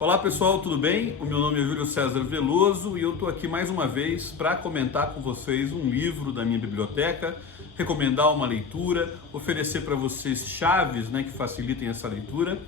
Olá pessoal, tudo bem? O meu nome é Júlio César Veloso e eu estou aqui mais uma vez para comentar com vocês um livro da minha biblioteca, recomendar uma leitura, oferecer para vocês chaves, que facilitem essa leitura.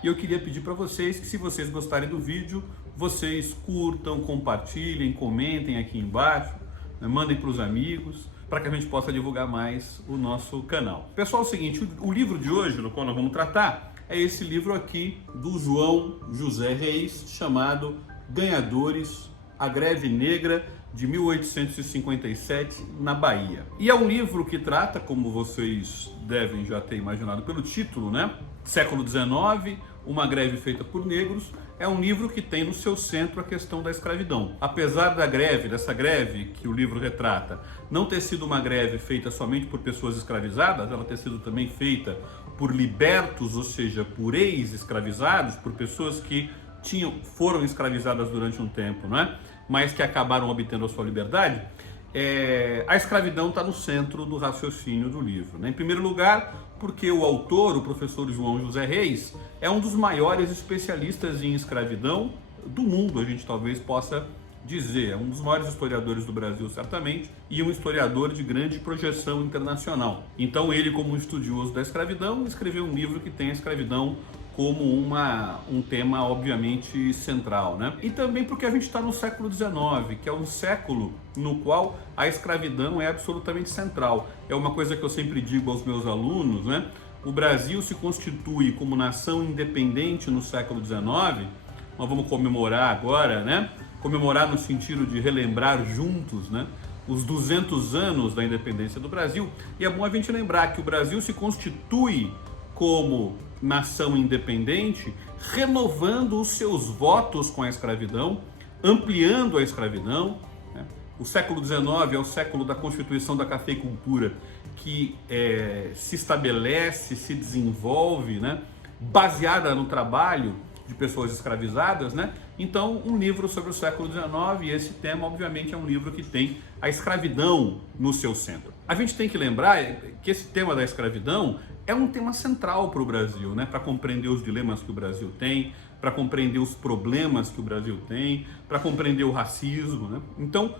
E eu queria pedir para vocês que, se vocês gostarem do vídeo, vocês curtam, compartilhem, comentem aqui embaixo, mandem para os amigos, para que a gente possa divulgar mais o nosso canal. Pessoal, é o seguinte, o livro de hoje, no qual nós vamos tratar, é esse livro aqui do João José Reis, chamado Ganhadores, a Greve Negra de 1857 na Bahia. E é um livro que trata, como vocês devem já ter imaginado pelo título, século XIX, uma greve feita por negros. É um livro que tem no seu centro a questão da escravidão. Apesar dessa greve que o livro retrata, não ter sido uma greve feita somente por pessoas escravizadas, ela ter sido também feita por libertos, ou seja, por ex-escravizados, por pessoas que foram escravizadas durante um tempo, mas que acabaram obtendo a sua liberdade. A escravidão está no centro do raciocínio do livro. Em primeiro lugar, porque o autor, o professor João José Reis, é um dos maiores especialistas em escravidão do mundo, a gente talvez possa dizer. É um dos maiores historiadores do Brasil, certamente, e um historiador de grande projeção internacional. Então ele, como um estudioso da escravidão, escreveu um livro que tem a escravidão como um tema obviamente central, E também porque a gente está no século XIX, que é um século no qual a escravidão é absolutamente central. É uma coisa que eu sempre digo aos meus alunos, O Brasil se constitui como nação independente no século XIX. Nós vamos comemorar agora, Comemorar no sentido de relembrar juntos, os 200 anos da independência do Brasil. E é bom a gente lembrar que o Brasil se constitui como nação independente, renovando os seus votos com a escravidão, ampliando a escravidão. O século XIX é o século da constituição da cafeicultura, que se estabelece, se desenvolve, baseada no trabalho de pessoas escravizadas, Então, um livro sobre o século XIX, e esse tema, obviamente, é um livro que tem a escravidão no seu centro. A gente tem que lembrar que esse tema da escravidão é um tema central para o Brasil, para compreender os dilemas que o Brasil tem, para compreender os problemas que o Brasil tem, para compreender o racismo, Então,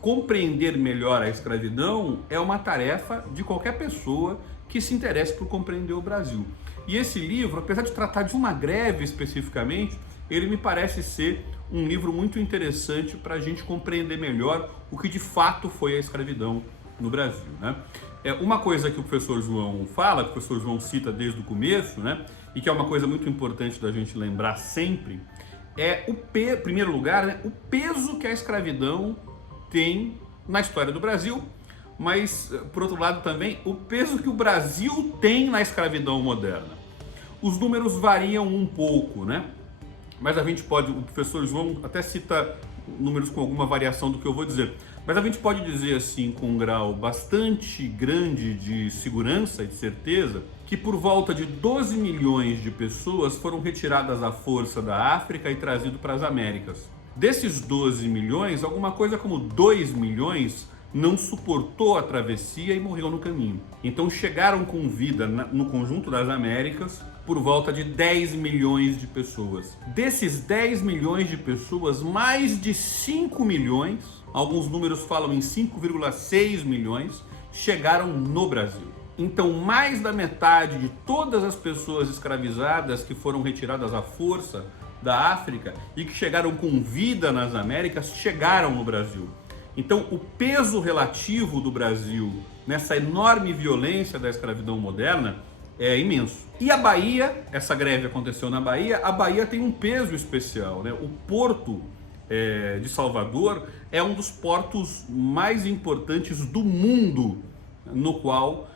compreender melhor a escravidão é uma tarefa de qualquer pessoa que se interesse por compreender o Brasil. E esse livro, apesar de tratar de uma greve especificamente, ele me parece ser um livro muito interessante para a gente compreender melhor o que de fato foi a escravidão no Brasil, Uma coisa que o professor João fala, que o professor João cita desde o começo, e que é uma coisa muito importante da gente lembrar sempre, é em primeiro lugar, o peso que a escravidão tem na história do Brasil, mas, por outro lado também, o peso que o Brasil tem na escravidão moderna. Os números variam um pouco, Mas a gente pode, o professor João até cita números com alguma variação do que eu vou dizer, mas a gente pode dizer assim, com um grau bastante grande de segurança e de certeza, que por volta de 12 milhões de pessoas foram retiradas à força da África e trazidas para as Américas. Desses 12 milhões, alguma coisa como 2 milhões não suportou a travessia e morreu no caminho. Então chegaram com vida no conjunto das Américas por volta de 10 milhões de pessoas. Desses 10 milhões de pessoas, mais de 5 milhões, alguns números falam em 5,6 milhões, chegaram no Brasil. Então, mais da metade de todas as pessoas escravizadas que foram retiradas à força da África e que chegaram com vida nas Américas, chegaram no Brasil. Então, o peso relativo do Brasil nessa enorme violência da escravidão moderna é imenso. E a Bahia, essa greve aconteceu na Bahia, a Bahia tem um peso especial, O porto de Salvador é um dos portos mais importantes do mundo, no qual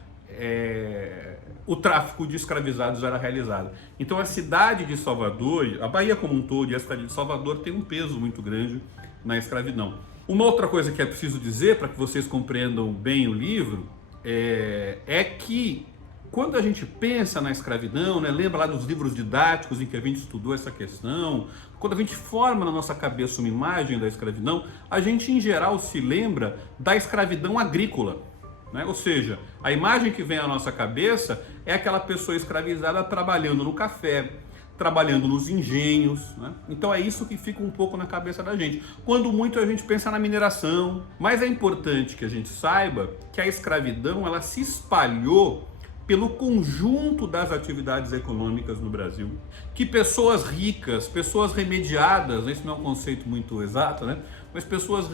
o tráfico de escravizados era realizado. Então a cidade de Salvador, a Bahia como um todo e a cidade de Salvador tem um peso muito grande na escravidão. Uma outra coisa que é preciso dizer, para que vocês compreendam bem o livro, é que quando a gente pensa na escravidão, lembra lá dos livros didáticos em que a gente estudou essa questão, quando a gente forma na nossa cabeça uma imagem da escravidão, a gente em geral se lembra da escravidão agrícola, né? Ou seja, a imagem que vem à nossa cabeça é aquela pessoa escravizada trabalhando no café, trabalhando nos engenhos, né? Então é isso que fica um pouco na cabeça da gente. Quando muito a gente pensa na mineração, mas é importante que a gente saiba que a escravidão ela se espalhou pelo conjunto das atividades econômicas no Brasil, que pessoas ricas, pessoas remediadas, esse não é um conceito muito exato, né? Mas pessoas,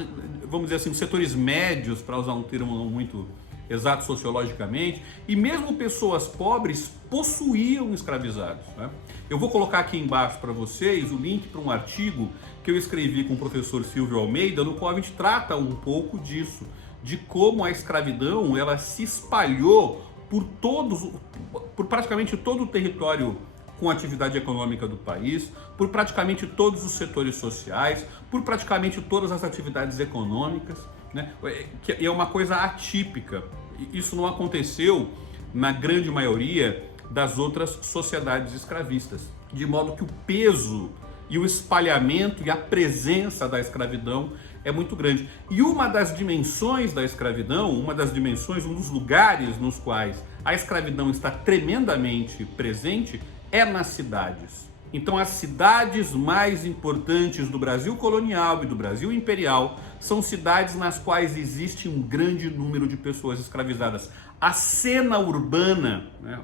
vamos dizer assim, setores médios, para usar um termo não muito exato sociologicamente, e mesmo pessoas pobres possuíam escravizados, né? Eu vou colocar aqui embaixo para vocês o link para um artigo que eu escrevi com o professor Silvio Almeida, no qual a gente trata um pouco disso, de como a escravidão ela se espalhou por praticamente todo o território com atividade econômica do país, por praticamente todos os setores sociais, por praticamente todas as atividades econômicas, né? Que é uma coisa atípica. Isso não aconteceu na grande maioria das outras sociedades escravistas, de modo que o peso e o espalhamento e a presença da escravidão é muito grande. E uma das dimensões da escravidão, um dos lugares nos quais a escravidão está tremendamente presente é nas cidades. Então as cidades mais importantes do Brasil colonial e do Brasil imperial são cidades nas quais existe um grande número de pessoas escravizadas. A cena urbana, né,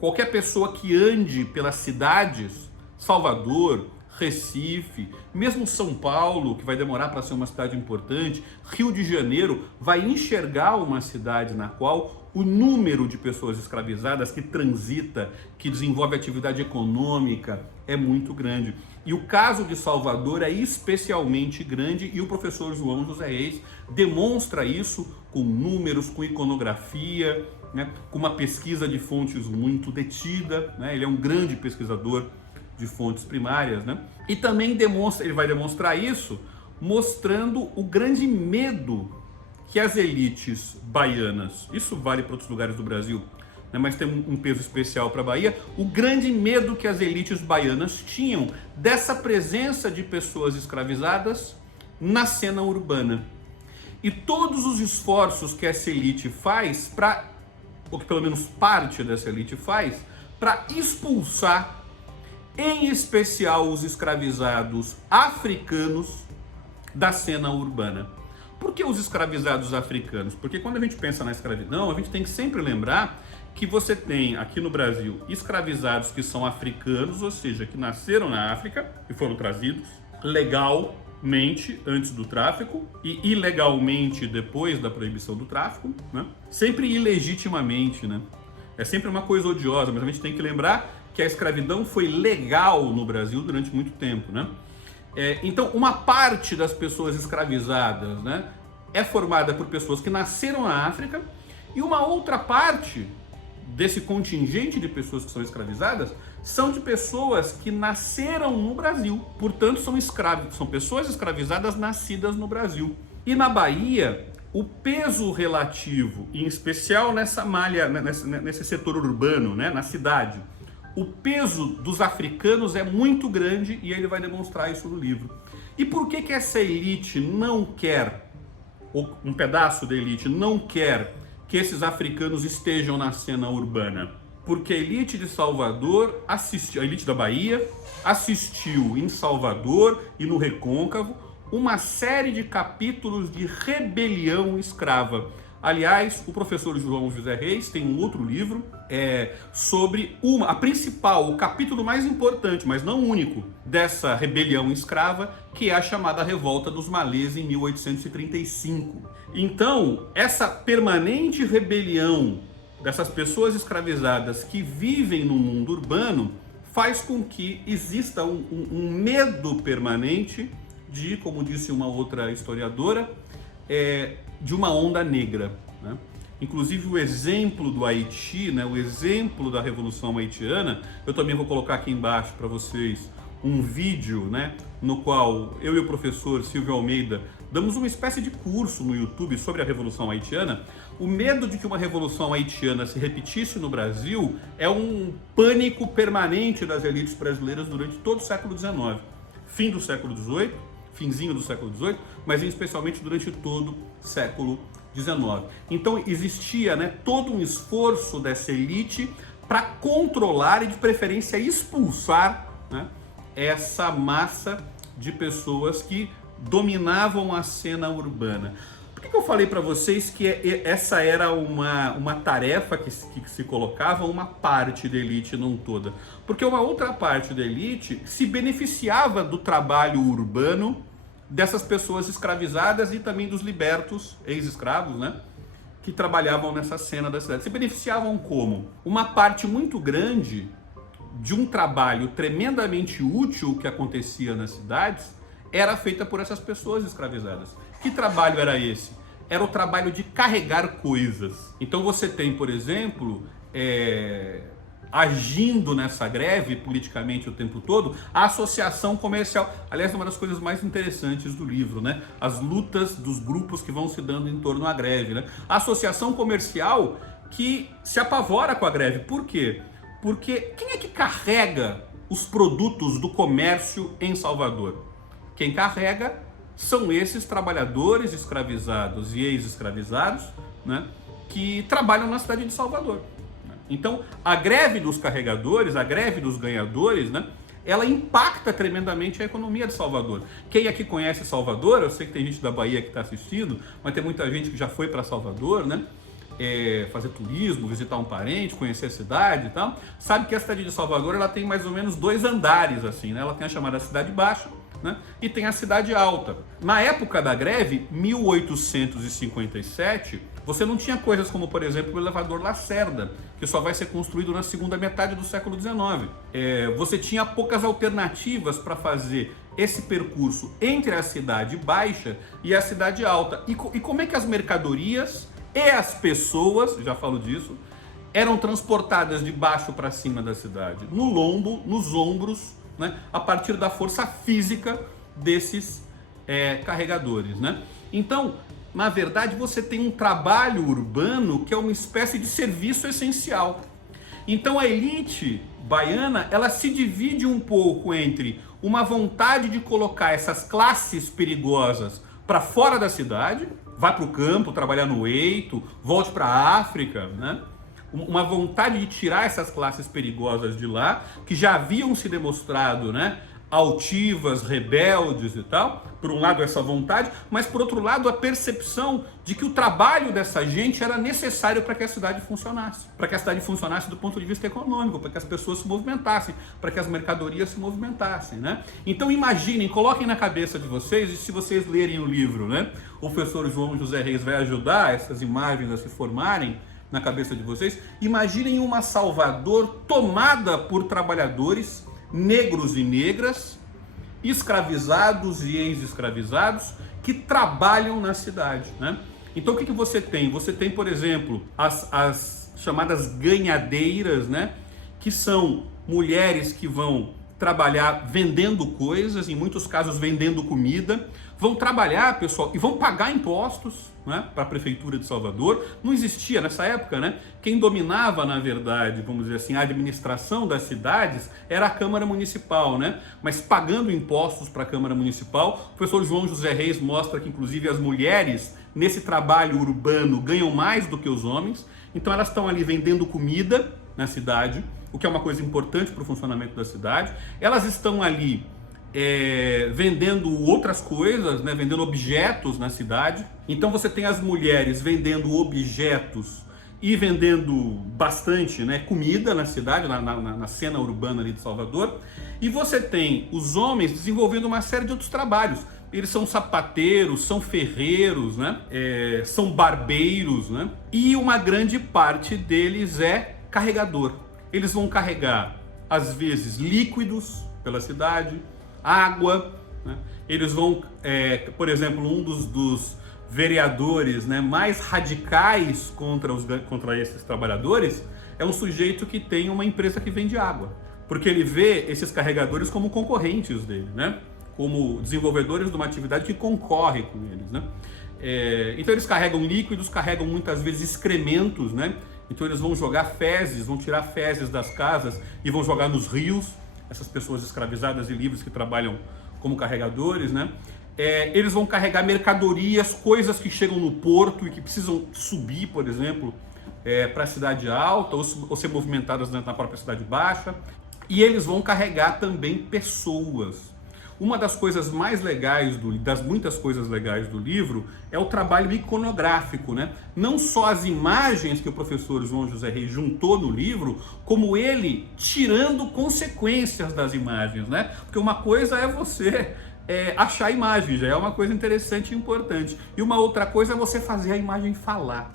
qualquer pessoa que ande pelas cidades, Salvador, Recife, mesmo São Paulo, que vai demorar para ser uma cidade importante, Rio de Janeiro, vai enxergar uma cidade na qual o número de pessoas escravizadas que transita, que desenvolve atividade econômica é muito grande. E o caso de Salvador é especialmente grande e o professor João José Reis demonstra isso com números, com iconografia, né, com uma pesquisa de fontes muito detida, né? Ele é um grande pesquisador de fontes primárias, né? E também ele vai demonstrar isso mostrando o grande medo que as elites baianas, isso vale para outros lugares do Brasil, né, mas tem um peso especial para a Bahia, o grande medo que as elites baianas tinham dessa presença de pessoas escravizadas na cena urbana. E todos os esforços que essa elite faz, ou que pelo menos parte dessa elite faz, para expulsar em especial os escravizados africanos da cena urbana. Por que os escravizados africanos? Porque quando a gente pensa na escravidão, a gente tem que sempre lembrar que você tem aqui no Brasil escravizados que são africanos, ou seja, que nasceram na África e foram trazidos legalmente antes do tráfico e ilegalmente depois da proibição do tráfico, né? Sempre ilegitimamente, né? É sempre uma coisa odiosa, mas a gente tem que lembrar que a escravidão foi legal no Brasil durante muito tempo, né? Então, uma parte das pessoas escravizadas, né, é formada por pessoas que nasceram na África e uma outra parte desse contingente de pessoas que são escravizadas são de pessoas que nasceram no Brasil. Portanto, são pessoas escravizadas nascidas no Brasil. E na Bahia, o peso relativo, em especial nessa malha, nesse setor urbano, né, na cidade, o peso dos africanos é muito grande e ele vai demonstrar isso no livro. E por que essa elite não quer, ou um pedaço da elite não quer que esses africanos estejam na cena urbana? Porque a elite de Salvador a elite da Bahia assistiu em Salvador e no Recôncavo uma série de capítulos de rebelião escrava. Aliás, o professor João José Reis tem um outro livro sobre o capítulo mais importante, mas não único, dessa rebelião escrava, que é a chamada Revolta dos Malês em 1835. Então, essa permanente rebelião dessas pessoas escravizadas que vivem no mundo urbano faz com que exista um medo permanente de, como disse uma outra historiadora, de uma onda negra, né? Inclusive o exemplo do Haiti, né, o exemplo da Revolução Haitiana, eu também vou colocar aqui embaixo para vocês um vídeo, né, no qual eu e o professor Silvio Almeida damos uma espécie de curso no YouTube sobre a Revolução Haitiana. O medo de que uma Revolução Haitiana se repetisse no Brasil é um pânico permanente das elites brasileiras durante todo o século XIX, fim do século XVIII, finzinho do século XVIII, mas especialmente durante todo o século XIX. Então existia, né, todo um esforço dessa elite para controlar e de preferência expulsar, né, essa massa de pessoas que dominavam a cena urbana. Por que eu falei para vocês que essa era uma tarefa que se colocava uma parte da elite, não toda? Porque uma outra parte da elite se beneficiava do trabalho urbano dessas pessoas escravizadas e também dos libertos, ex-escravos, né, que trabalhavam nessa cena da cidade. Se beneficiavam como? Uma parte muito grande de um trabalho tremendamente útil que acontecia nas cidades era feita por essas pessoas escravizadas. Que trabalho era esse? Era o trabalho de carregar coisas. Então você tem, por exemplo, agindo nessa greve politicamente o tempo todo, a associação comercial. Aliás, uma das coisas mais interessantes do livro, né? As lutas dos grupos que vão se dando em torno à greve, né? A associação comercial que se apavora com a greve. Por quê? Porque quem é que carrega os produtos do comércio em Salvador? Quem carrega são esses trabalhadores escravizados e ex-escravizados, né, que trabalham na cidade de Salvador. Então, a greve dos carregadores, a greve dos ganhadores, né, ela impacta tremendamente a economia de Salvador. Quem aqui conhece Salvador, eu sei que tem gente da Bahia que está assistindo, mas tem muita gente que já foi para Salvador, né, fazer turismo, visitar um parente, conhecer a cidade e tal, sabe que a cidade de Salvador ela tem mais ou menos 2 andares, assim, né? Ela tem a chamada Cidade Baixa, né, e tem a Cidade Alta. Na época da greve, 1857, você não tinha coisas como, por exemplo, o elevador Lacerda, que só vai ser construído na segunda metade do século XIX. Você tinha poucas alternativas para fazer esse percurso entre a Cidade Baixa e a Cidade Alta. E como é que as mercadorias e as pessoas, já falo disso, eram transportadas de baixo para cima da cidade? No lombo, nos ombros, né, a partir da força física desses carregadores, né? Então, na verdade, você tem um trabalho urbano que é uma espécie de serviço essencial. Então, a elite baiana, ela se divide um pouco entre uma vontade de colocar essas classes perigosas para fora da cidade, vá para o campo, trabalhar no eito, volte para a África, né? Uma vontade de tirar essas classes perigosas de lá, que já haviam se demonstrado, né, altivas, rebeldes e tal. Por um lado essa vontade, mas por outro lado a percepção de que o trabalho dessa gente era necessário para que a cidade funcionasse. Para que a cidade funcionasse do ponto de vista econômico, para que as pessoas se movimentassem, para que as mercadorias se movimentassem, né? Então imaginem, coloquem na cabeça de vocês, e se vocês lerem o livro, né, o professor João José Reis vai ajudar essas imagens a se formarem na cabeça de vocês. Imaginem uma Salvador tomada por trabalhadores negros e negras, escravizados e ex-escravizados, que trabalham na cidade, né? Então o que você tem? Você tem, por exemplo, as chamadas ganhadeiras, né, que são mulheres que vão trabalhar vendendo coisas, em muitos casos vendendo comida, vão trabalhar, pessoal, e vão pagar impostos, né, para a Prefeitura de Salvador. Não existia nessa época, né? Quem dominava, na verdade, vamos dizer assim, a administração das cidades era a Câmara Municipal, né? Mas pagando impostos para a Câmara Municipal. O professor João José Reis mostra que, inclusive, as mulheres nesse trabalho urbano ganham mais do que os homens. Então elas estão ali vendendo comida na cidade, o que é uma coisa importante para o funcionamento da cidade. Elas estão ali vendendo outras coisas, né, vendendo objetos na cidade. Então você tem as mulheres vendendo objetos e vendendo bastante, né, comida na cidade, na cena urbana ali de Salvador. E você tem os homens desenvolvendo uma série de outros trabalhos. Eles são sapateiros, são ferreiros, né, são barbeiros, né, e uma grande parte deles é carregador. Eles vão carregar, às vezes, líquidos pela cidade, água, né? Eles vão, por exemplo, um dos vereadores, né, mais radicais contra esses trabalhadores é um sujeito que tem uma empresa que vende água, porque ele vê esses carregadores como concorrentes dele, né, como desenvolvedores de uma atividade que concorre com eles, né? Então eles carregam líquidos, carregam muitas vezes excrementos, né? Então eles vão jogar fezes, vão tirar fezes das casas e vão jogar nos rios, essas pessoas escravizadas e livres que trabalham como carregadores, né? Eles vão carregar mercadorias, coisas que chegam no porto e que precisam subir, por exemplo, para a cidade alta ou ser movimentadas na própria cidade baixa. E eles vão carregar também pessoas. Uma das coisas mais legais, das muitas coisas legais do livro, é o trabalho iconográfico, né? Não só as imagens que o professor João José Reis juntou no livro, como ele tirando consequências das imagens, né? Porque uma coisa é você achar a imagem, já é uma coisa interessante e importante. E uma outra coisa é você fazer a imagem falar,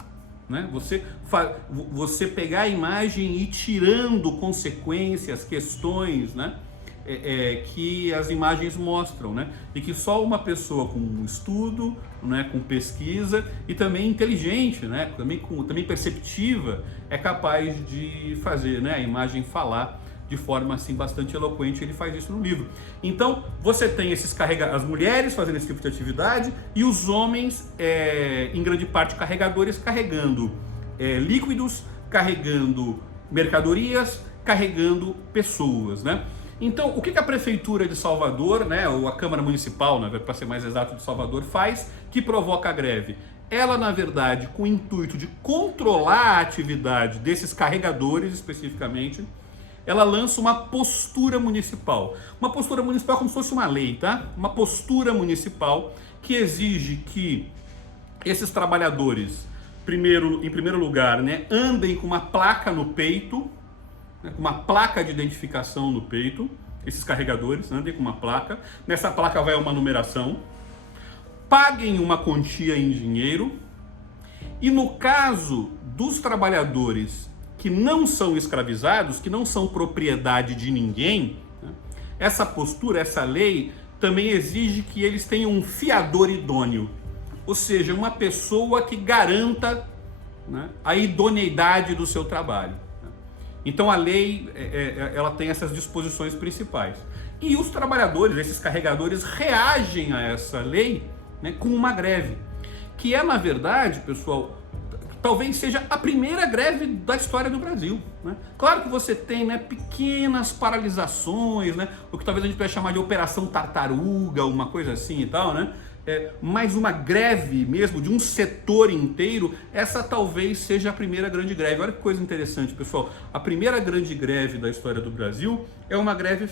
né? Você pegar a imagem e ir tirando consequências, questões, né? Que as imagens mostram, né? E que só uma pessoa com estudo, né, com pesquisa e também inteligente, né, também perceptiva, é capaz de fazer, né, a imagem falar de forma assim bastante eloquente. Ele faz isso no livro. Então você tem as mulheres fazendo esse tipo de atividade e os homens, em grande parte carregadores, carregando líquidos, carregando mercadorias, carregando pessoas, né? Então, o que a Prefeitura de Salvador, né, ou a Câmara Municipal, né, para ser mais exato, de Salvador, faz que provoca a greve? Ela, na verdade, com o intuito de controlar a atividade desses carregadores especificamente, ela lança uma postura municipal. Uma postura municipal como se fosse uma lei, tá? Uma postura municipal que exige que esses trabalhadores, em primeiro lugar, né, andem com uma placa no peito, uma placa de identificação no peito. Esses carregadores andem com uma placa, nessa placa vai uma numeração, paguem uma quantia em dinheiro, e no caso dos trabalhadores que não são escravizados, que não são propriedade de ninguém, né, essa postura, essa lei também exige que eles tenham um fiador idôneo, ou seja, uma pessoa que garanta, né, a idoneidade do seu trabalho. Então a lei, ela tem essas disposições principais. E os trabalhadores, esses carregadores, reagem a essa lei, né, com uma greve. Que é, na verdade, pessoal, talvez seja a primeira greve da história do Brasil, né? Claro que você tem, né, pequenas paralisações, né, o que talvez a gente possa chamar de Operação Tartaruga, uma coisa assim e tal, né? Mas uma greve mesmo de um setor inteiro, essa talvez seja a primeira grande greve. Olha que coisa interessante, pessoal. A primeira grande greve da história do Brasil é uma greve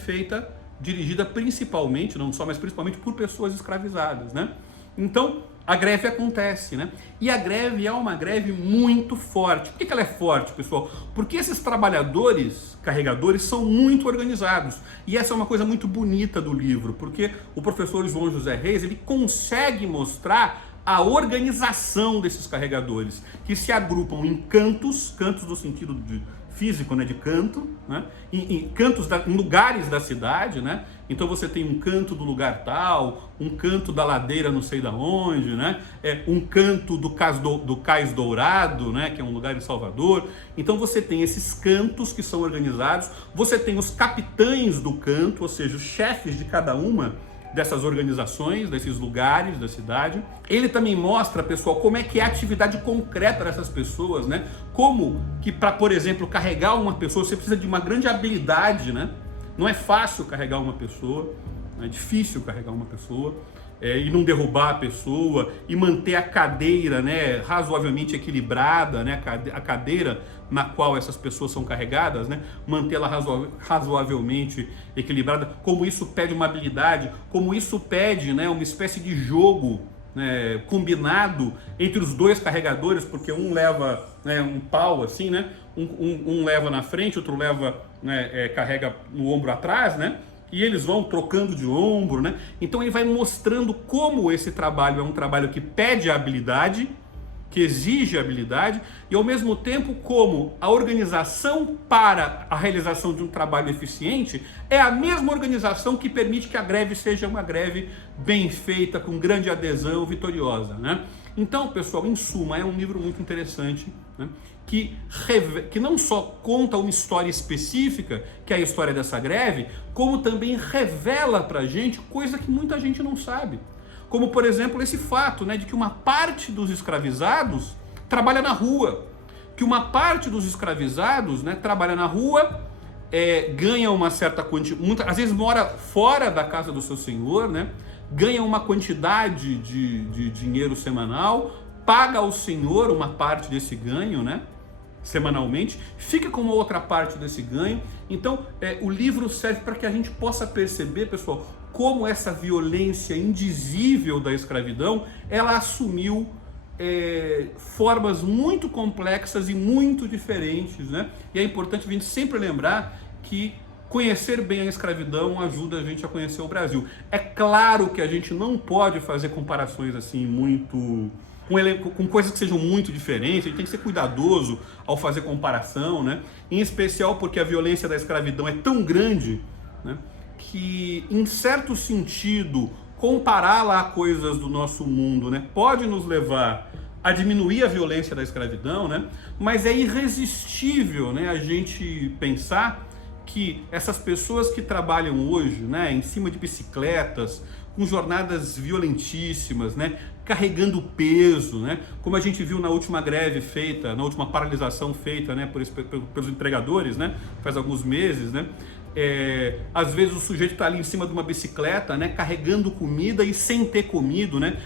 dirigida principalmente, não só, mas principalmente por pessoas escravizadas, né? Então, a greve acontece, né? E a greve é uma greve muito forte. Por que ela é forte, pessoal? Porque esses trabalhadores, carregadores, são muito organizados. E essa é uma coisa muito bonita do livro, porque o professor João José Reis, ele consegue mostrar a organização desses carregadores, que se agrupam em cantos no sentido físico, né, de canto, né, em lugares da cidade, né? Então você tem um canto do lugar tal, um canto da ladeira não sei da onde, né? Um canto do Cais Dourado, né, que é um lugar em Salvador. Então você tem esses cantos que são organizados, você tem os capitães do canto, ou seja, os chefes de cada uma dessas organizações, desses lugares da cidade. Ele também mostra, pessoal, como é que é a atividade concreta dessas pessoas, né? Como que para, por exemplo, carregar uma pessoa, você precisa de uma grande habilidade, né? Não é fácil carregar uma pessoa, é difícil carregar uma pessoa, e não derrubar a pessoa, e manter a cadeira, né, razoavelmente equilibrada, né, a cadeira na qual essas pessoas são carregadas, né, mantê-la razoavelmente equilibrada, como isso pede uma habilidade, como isso pede, né, uma espécie de jogo, né, combinado entre os dois carregadores, porque um leva, né, um pau assim, né, um leva na frente, outro leva, né, carrega no ombro atrás, né, e eles vão trocando de ombro, né? Então ele vai mostrando como esse trabalho é um trabalho que pede habilidade, que exige habilidade, e ao mesmo tempo como a organização para a realização de um trabalho eficiente é a mesma organização que permite que a greve seja uma greve bem feita, com grande adesão, vitoriosa, né? Então, pessoal, em suma, é um livro muito interessante, né? Que não só conta uma história específica, que é a história dessa greve, como também revela pra gente coisa que muita gente não sabe. Como, por exemplo, esse fato, né, de que uma parte dos escravizados trabalha na rua. Que uma parte dos escravizados, né, trabalha na rua, ganha uma certa quantia, às vezes mora fora da casa do seu senhor, né, ganha uma quantidade de dinheiro semanal, paga ao senhor uma parte desse ganho, né? Semanalmente, fica com uma outra parte desse ganho. Então, o livro serve para que a gente possa perceber, pessoal, como essa violência indizível da escravidão, ela assumiu formas muito complexas e muito diferentes, né? E é importante a gente sempre lembrar que conhecer bem a escravidão ajuda a gente a conhecer o Brasil. É claro que a gente não pode fazer comparações assim muito com coisas que sejam muito diferentes, a gente tem que ser cuidadoso ao fazer comparação, né? Em especial porque a violência da escravidão é tão grande, né, que, em certo sentido, comparar lá coisas do nosso mundo, né, pode nos levar a diminuir a violência da escravidão, né? Mas é irresistível, né, a gente pensar que essas pessoas que trabalham hoje, né, em cima de bicicletas, com jornadas violentíssimas, né, carregando peso, né, como a gente viu na última greve feita, na última paralisação feita, né, pelos empregadores, né, faz alguns meses, né, às vezes o sujeito está ali em cima de uma bicicleta, né, carregando comida e sem ter comido, né,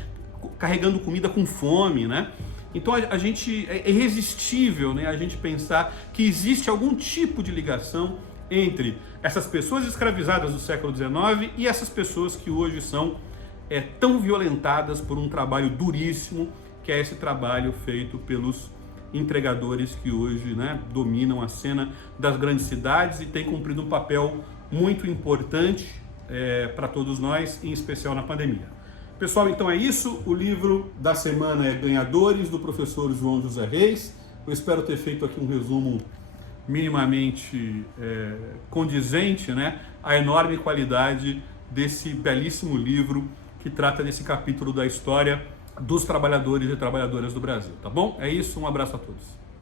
carregando comida com fome, né. Então a gente é irresistível, né, a gente pensar que existe algum tipo de ligação entre essas pessoas escravizadas do século XIX e essas pessoas que hoje são tão violentadas por um trabalho duríssimo, que é esse trabalho feito pelos entregadores que hoje, né, dominam a cena das grandes cidades e têm cumprido um papel muito importante para todos nós, em especial na pandemia. Pessoal, então é isso. O livro da semana é Ganhadores, do professor João José Reis. Eu espero ter feito aqui um resumo minimamente condizente, né, à enorme qualidade desse belíssimo livro que trata desse capítulo da história dos trabalhadores e trabalhadoras do Brasil, tá bom? É isso, um abraço a todos.